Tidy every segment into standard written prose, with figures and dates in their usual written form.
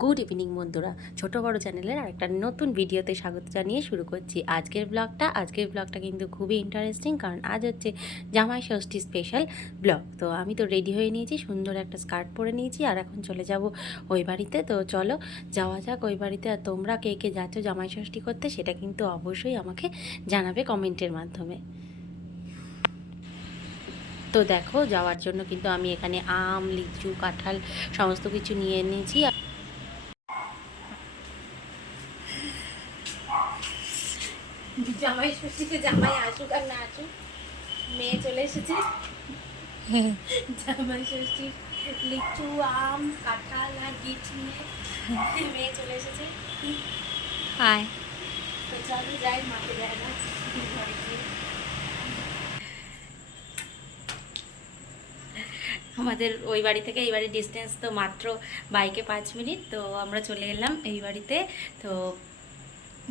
Good evening বন্ধুরা, ছোট বড় চ্যানেলের আরেকটা নতুন ভিডিওতে স্বাগত জানিয়ে শুরু করছি আজকের ব্লগটা কিন্তু খুবই ইন্টারেস্টিং, কারণ আজ হচ্ছে জামাই ষষ্ঠী স্পেশাল ব্লগ। তো আমি তো রেডি হয়ে নিয়েছি, সুন্দর একটা স্কার্ট পরে নিয়েছি, আর এখন চলে যাব ওই বাড়িতে। তো চলো যাওয়া যাক ওই বাড়িতে। আর তোমরা কে কে যাচ্ছ জামাই ষষ্ঠী করতে সেটা কিন্তু অবশ্যই আমাকে জানাবে কমেন্টের মাধ্যমে। তো দেখো, যাওয়ার জন্য কিন্তু আমি এখানে আম, লিচু, কাঁঠাল সমস্ত কিছু নিয়ে নিয়েছি। জামাই ষষ্ঠীতে জামাই আসুক আর না আসুক, মেয়ে চলে এসেছে। জামাই ষষ্ঠী লিচু, আম, কাঁঠাল আর গিট নিয়ে মেয়ে চলে এসেছে। হাই, তো চলো যাই, মাকে দেয় না ঘরে গিয়ে। আমাদের ওই বাড়ি থেকে এই বাড়ির ডিস্টেন্স তো মাত্র বাইকে 5 মিনিট। তো আমরা চলে এলাম এই বাড়িতে। তো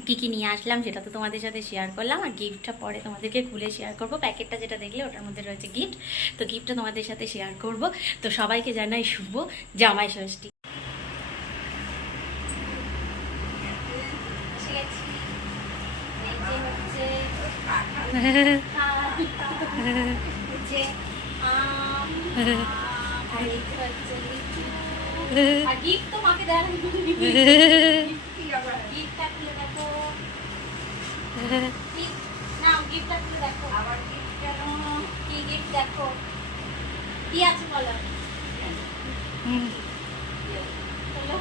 কী কী নিয়ে আসলাম সেটা তো তোমাদের সাথে শেয়ার করলাম, আর গিফটটা পরে তোমাদেরকে খুলে শেয়ার করব। প্যাকেটটা যেটা দেখলে ওটার মধ্যে রয়েছে গিফট, তো গিফটটা তোমাদের সাথে শেয়ার করব। তো সবাইকে জানাই শুভ জামাই ষষ্ঠী। গিফট তো মাকে দেয় না, গিফটটা খুলে দেখো। নাও গিফটটা খুলে দেখো। আবার গিফট কেন? কি গিফট দেখো, কি আছে বলো। চলো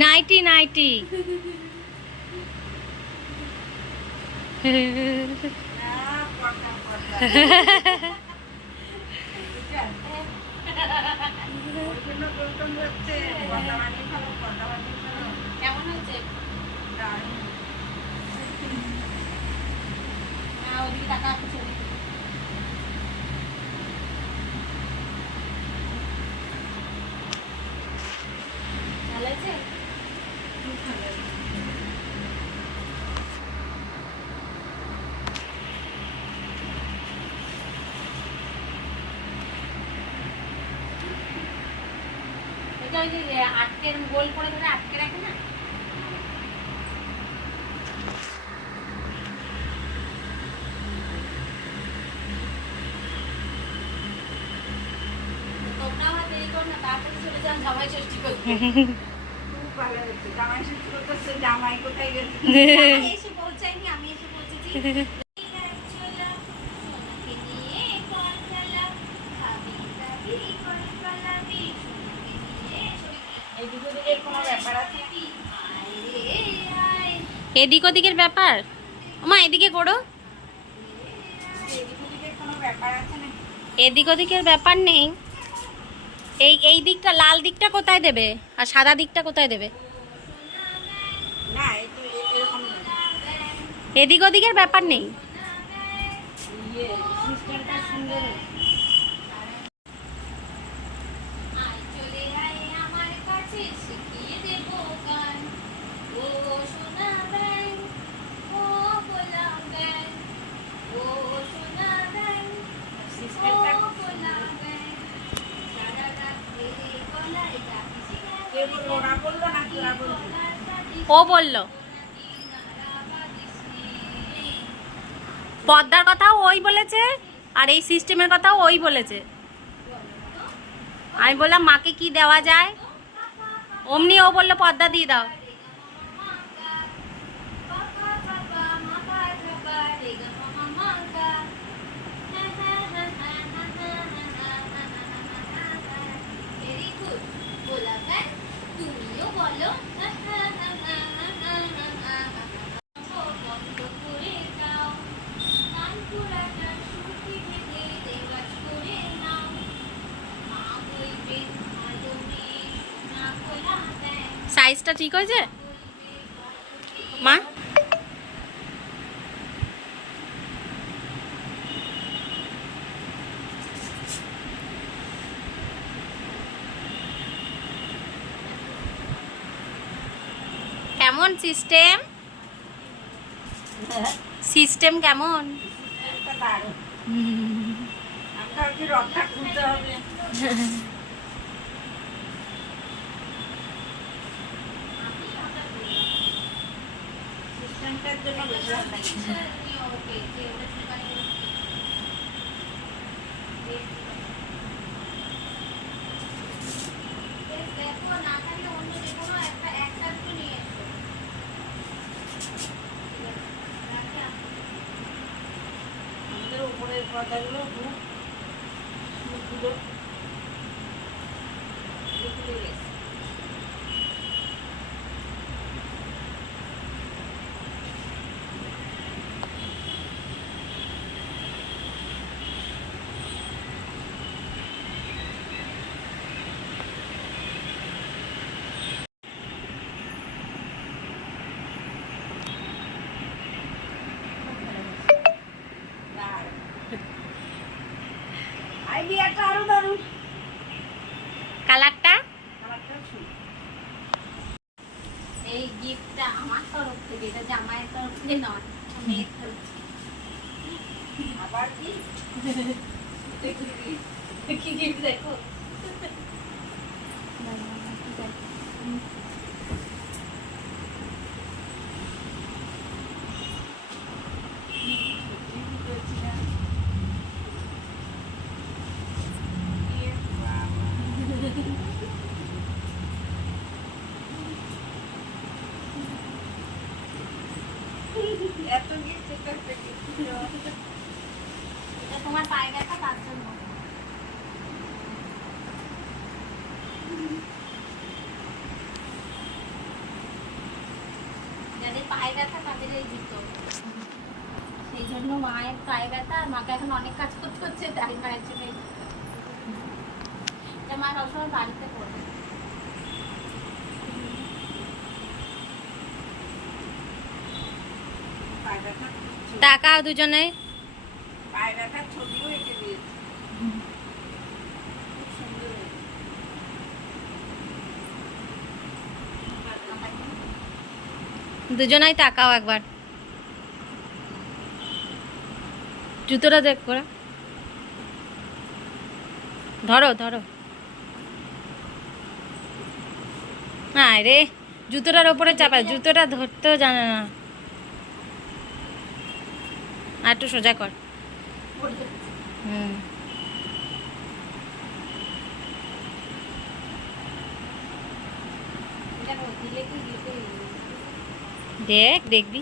নাইটি নাইটি। কেমন হচ্ছে? ওদিকে টাকা আছে, ভালো আছে। এটা ওই যে আটকের গোল করে ধরে আটকে রাখে না। তোমরাও আর দেরি করো না, তাড়াতাড়ি চলে যান জামাই ষষ্ঠী করতে। খুব ভালো হচ্ছে জামাই ষষ্ঠী করতে। জামাই কোথায় গেছে? এসে পৌঁছায়নি, আমি এসে পৌঁছেছি। এদিক ওদিকের ব্যাপার, মা এদিকে করো। এদিক ওদিকের ব্যাপার নেই। এই এই দিকটা, লাল দিকটা কোথায় দেবে আর সাদা দিকটা কোথায় দেবে? এদিক ওদিকের ব্যাপার নেই। ও বলল পর্দার কথাও ওই বলেছে, আর এই সিস্টেমের কথাও ওই বলেছে। আমি বললাম মাকে কি দেওয়া যায়, অমনি ও বললো পর্দা দিয়ে দাও। সাইজটা ঠিক হয়েছে মা? কেমন সিস্টেম? সিস্টেম কেমন? উপরের পাতাগুলো খুব আইডিয়াটা আরো দারুণ। কালারটা এই গিফটটা আমার তরফ থেকে, এটা জামাইয়ের তরফ থেকে নয়, মেয়ের তরফ থেকে। আবার কি কি গিফট দেখো। এত গিফট একটা গিফট এটা তোমার পায়ে ব্যথা তার জন্য। যাদের পায়ে ব্যথা তাদের এই জুতো, সেই জন্য মায়ের পায়ে ব্যথা, আর মাকে এখন অনেক কাজ করতে হচ্ছে, তাই মায়ের জন্য এটা মা সবসময় বাড়িতে পড়ে। টাকা দুজনে পায়ে ব্যথার ছবিও এঁকে দিয়েছে। খুব সুন্দর হয়েছে। দুজনাই তাকাও একবার, জুতোটা দেখ করে ধরো ধরো। হ্যাঁ রে, জুতোটার ওপরে চাপা, জুতোটা ধরতেও জানে না। আর একটু সোজা কর। হুম, দেখ দেখবি।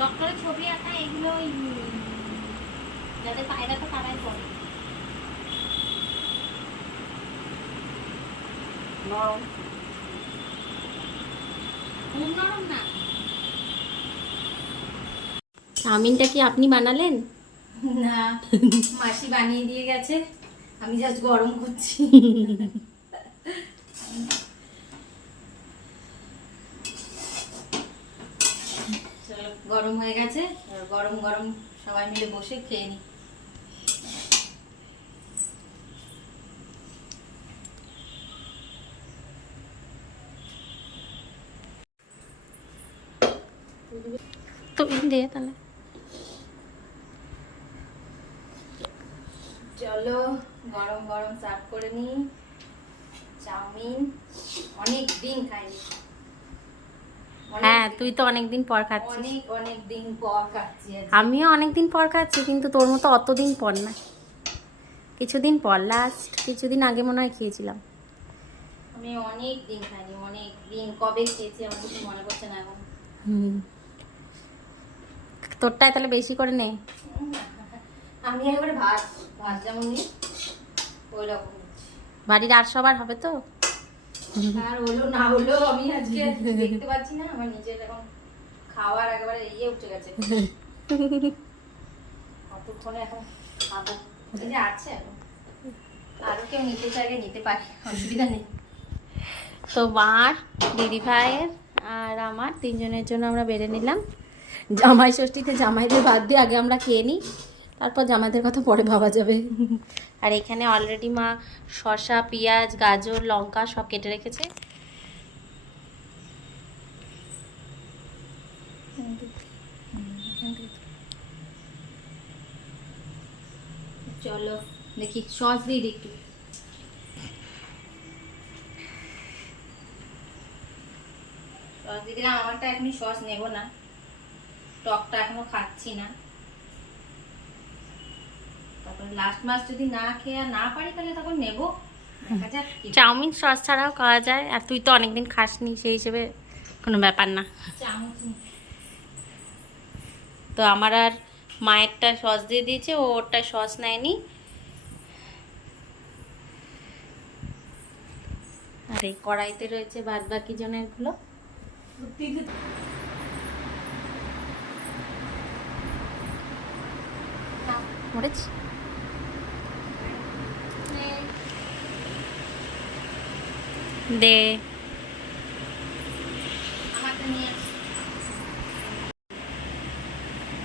ডক্টরের ছবি আঁকা এগুলো যাদের পায়ে ব্যথা তারাই করে। নরম খুব নরম না। চাউমিনটা কি আপনি বানালেন? না, মাসি বানিয়ে দিয়ে গেছে, আমি জাস্ট গরম করছি। চলো, গরম হয়ে গেছে, গরম গরম সবাই মিলে বসে খেয়ে নি। তুমি দে তাহলে। চলো গরম গরম সার্ভ করে নি চাউমিন। অনেক দিন খাইনি। হ্যাঁ, তুই তো অনেকদিন পর খাচ্ছিস। অনেক অনেক দিন পর খাচ্ছি আজকে। আমিও অনেকদিন পর খাচ্ছি, কিন্তু তোর মতো অতদিন পর না, কিছুদিন পর। লাস্ট কিছুদিন আগে মনে হয় খেয়েছিলাম। আমি অনেক দিন খাইনি, অনেক দিন। কবে খেয়েছি আমার কিছু মনে পড়ছে না এখন। তোরটাই তাহলে বেশি করে নে। আমি একবারে ভাত ভাত যেমন নিই ওই রকম। বাড়ির আর সবার হবে তো? আর হলো না হলো আমি আজকে দেখতে পাচ্ছি না, আমার নিজের এখন খাওয়ার একেবারে ইয়ে উঠে গেছে। কতক্ষণে এখন খাবো, এই যে আছে এখন। আরো কেউ নিতে চাইলে নিতে পারে, অসুবিধা নেই। তো মার, দিদি ভাইয়ের আর আমার তিনজনের জন্য আমরা বেড়ে নিলাম। জামাই ষষ্ঠীতে জামাইদের বাদ দিয়ে আগে আমরা খেয়ে নিই, তারপর জামাইদের কথা পরে ভাবা যাবে। আর এখানে অলরেডি মা শসা, পেঁয়াজ, গাজর, লঙ্কা সব কেটে রেখেছে। চলো দেখি সস দিয়ে দিই একটু। সস দিয়ে দিলাম। আমারটা এখনই সস নেব না, টকটা এখনো খাচ্ছি না। তারপরে লাস্ট মাস যদি না খেয়ে আর না পারি তাহলে তখন নেব, দেখা যাক কি। চাউমিন সস ছাড়াও খাওয়া যায়, আর তুই তো অনেকদিন খাসনি, সেই হিসেবে কোনো ব্যাপার না। চামচ তো আমার আর মায়েরটা সস দিয়ে দিয়েছে, ও ওরটা সস নেয়নি। আর এই কড়াইতে রয়েছে বাদ বাকি জনেরগুলো। মরেছি দে। আমারটা নিয়ে আসি।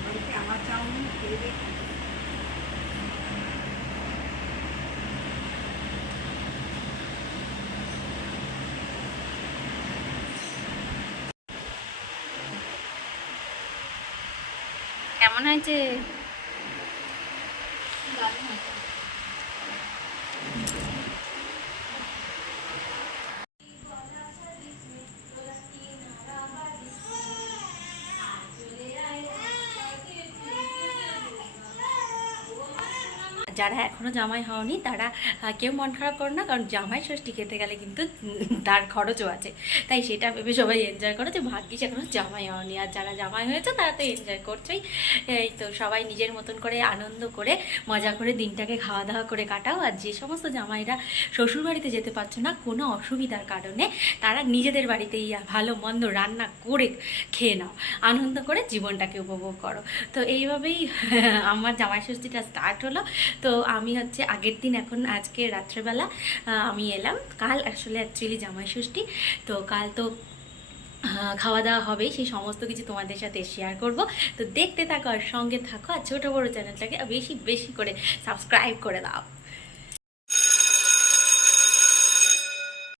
অনেকে আমার চাউমিন খেয়ে দেখি। কেমন হয়েছে? দারুণ হয়েছে। যারা এখনো জামাই হওনি তারা কেউ মন খারাপ করো না, কারণ জামাই ষষ্ঠী খেতে গেলে কিন্তু তার খরচও আছে, তাই সেটা ভেবে সবাই এনজয় করো যে ভাগ্যিস এখনো জামাই হওনি। আর যারা জামাই হয়েছে তারা তো এনজয় করছোই। এই তো সবাই নিজের মতন করে আনন্দ করে মজা করে দিনটাকে খাওয়া দাওয়া করে কাটাও। আর যে সমস্ত জামাইরা শ্বশুরবাড়িতে যেতে পারছো না কোনো অসুবিধার কারণে, তারা নিজেদের বাড়িতেই ভালো মন্দ রান্না করে খেয়ে নাও, আনন্দ করে জীবনটাকে উপভোগ করো। তো এইভাবেই আমার জামাই ষষ্ঠীটা স্টার্ট হলো। তো আমি হচ্ছে আগের দিন, এখন আজকে রাত্রেবেলা আমি এলাম। কাল আসলে অ্যাকচুয়ালি জামাই ষষ্ঠী, তো কাল তো খাওয়া দাওয়া হবে, সেই সমস্ত কিছু তোমাদের সাথে শেয়ার করব। তো দেখতে থাকো আর সঙ্গে থাকো, আর ছোটো বড়ো চ্যানেলটাকে বেশি বেশি করে সাবস্ক্রাইব করে দাও।